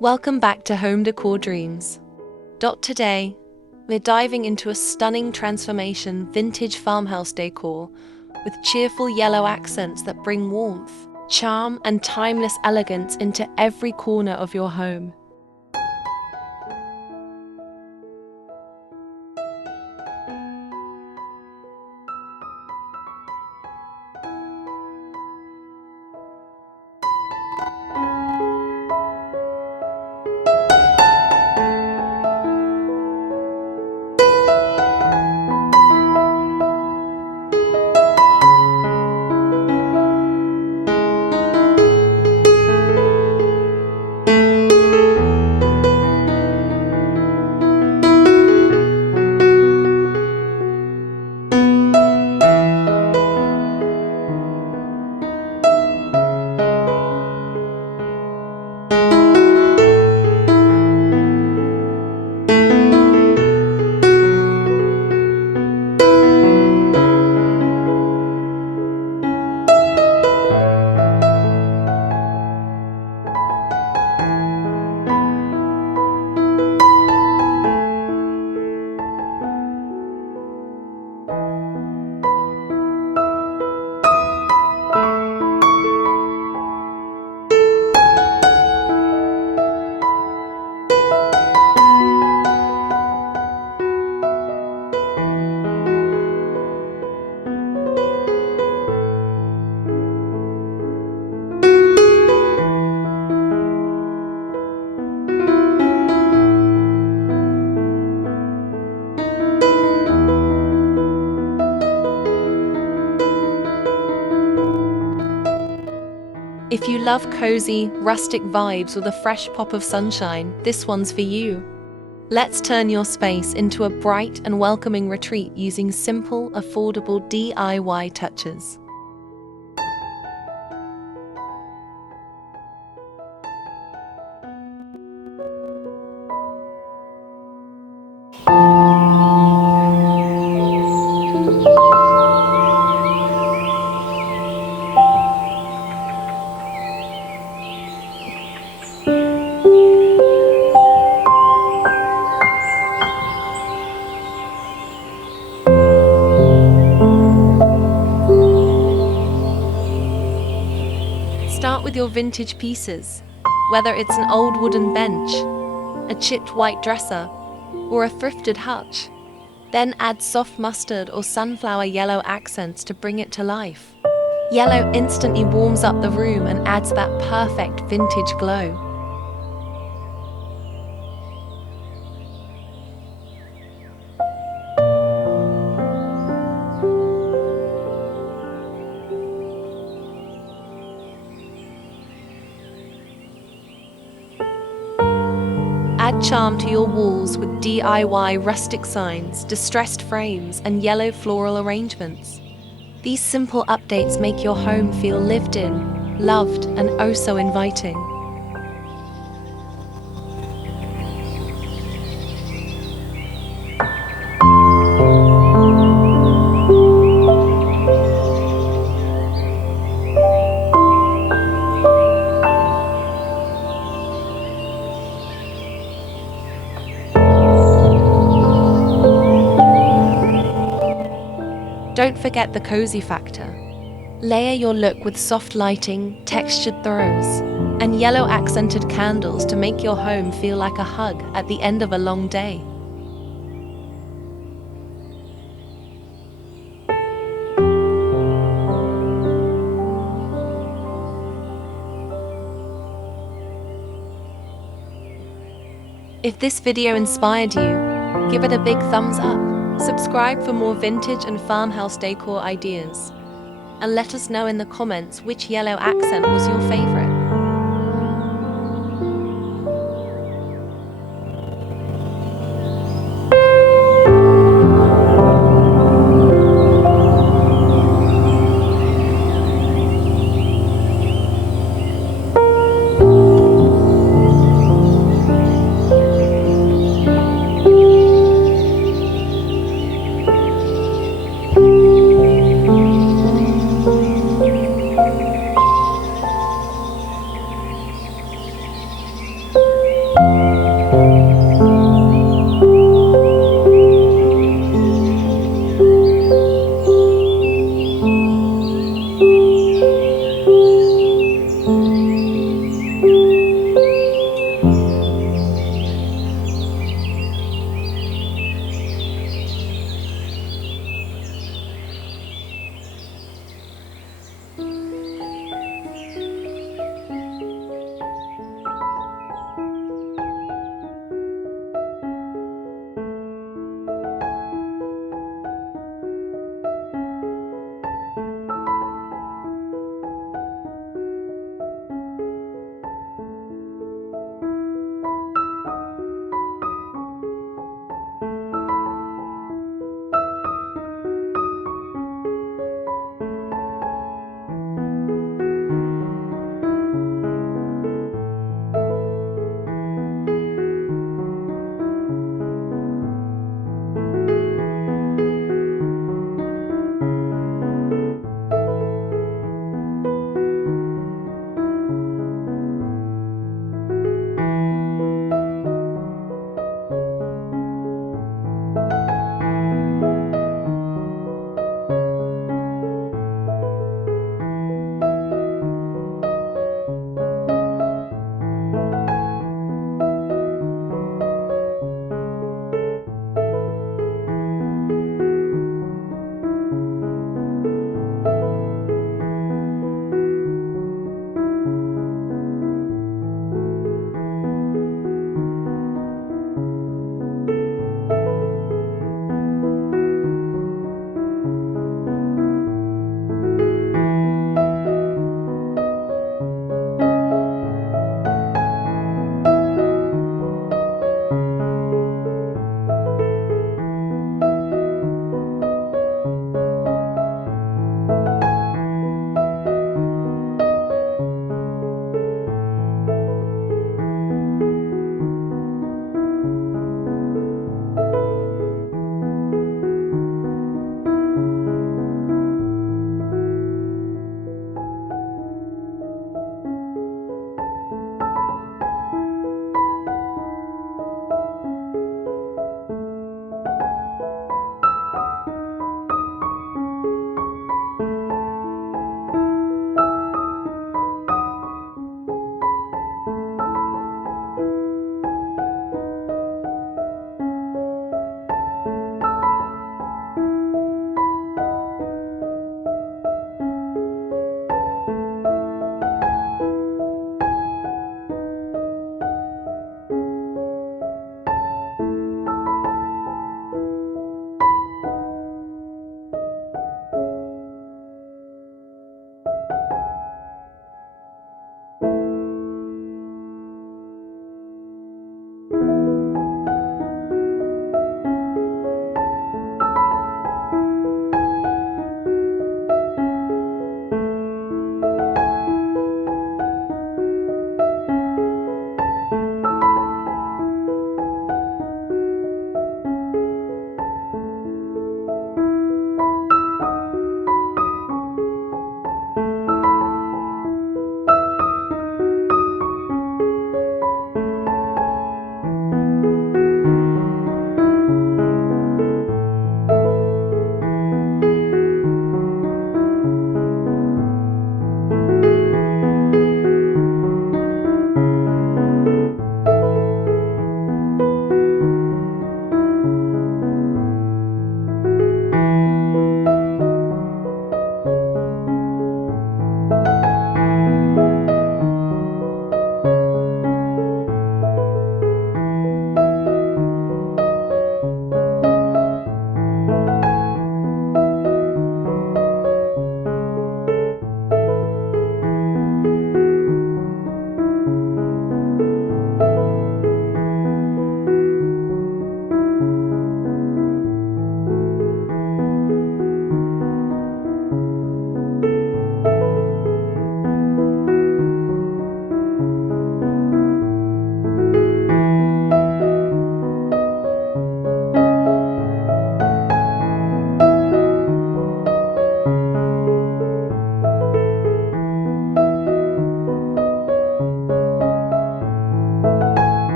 Welcome back to Home Decor Dreams. Today, we're diving into a stunning transformation vintage farmhouse decor with cheerful yellow accents that bring warmth, charm, and timeless elegance into every corner of your home. If you love cozy, rustic vibes with a fresh pop of sunshine, this one's for you. Let's turn your space into a bright and welcoming retreat using simple, affordable DIY touches. Start with your vintage pieces, whether it's an old wooden bench, a chipped white dresser, or a thrifted hutch. Then add soft mustard or sunflower yellow accents to bring it to life. Yellow instantly warms up the room and adds that perfect vintage glow. Add charm to your walls with DIY rustic signs, distressed frames, and yellow floral arrangements. These simple updates make your home feel lived in, loved, and oh so inviting. Don't forget the cozy factor. Layer your look with soft lighting, textured throws, and yellow accented candles to make your home feel like a hug at the end of a long day. If this video inspired you, give it a big thumbs up. Subscribe for more vintage and farmhouse decor ideas. And let us know in the comments which yellow accent was your favorite.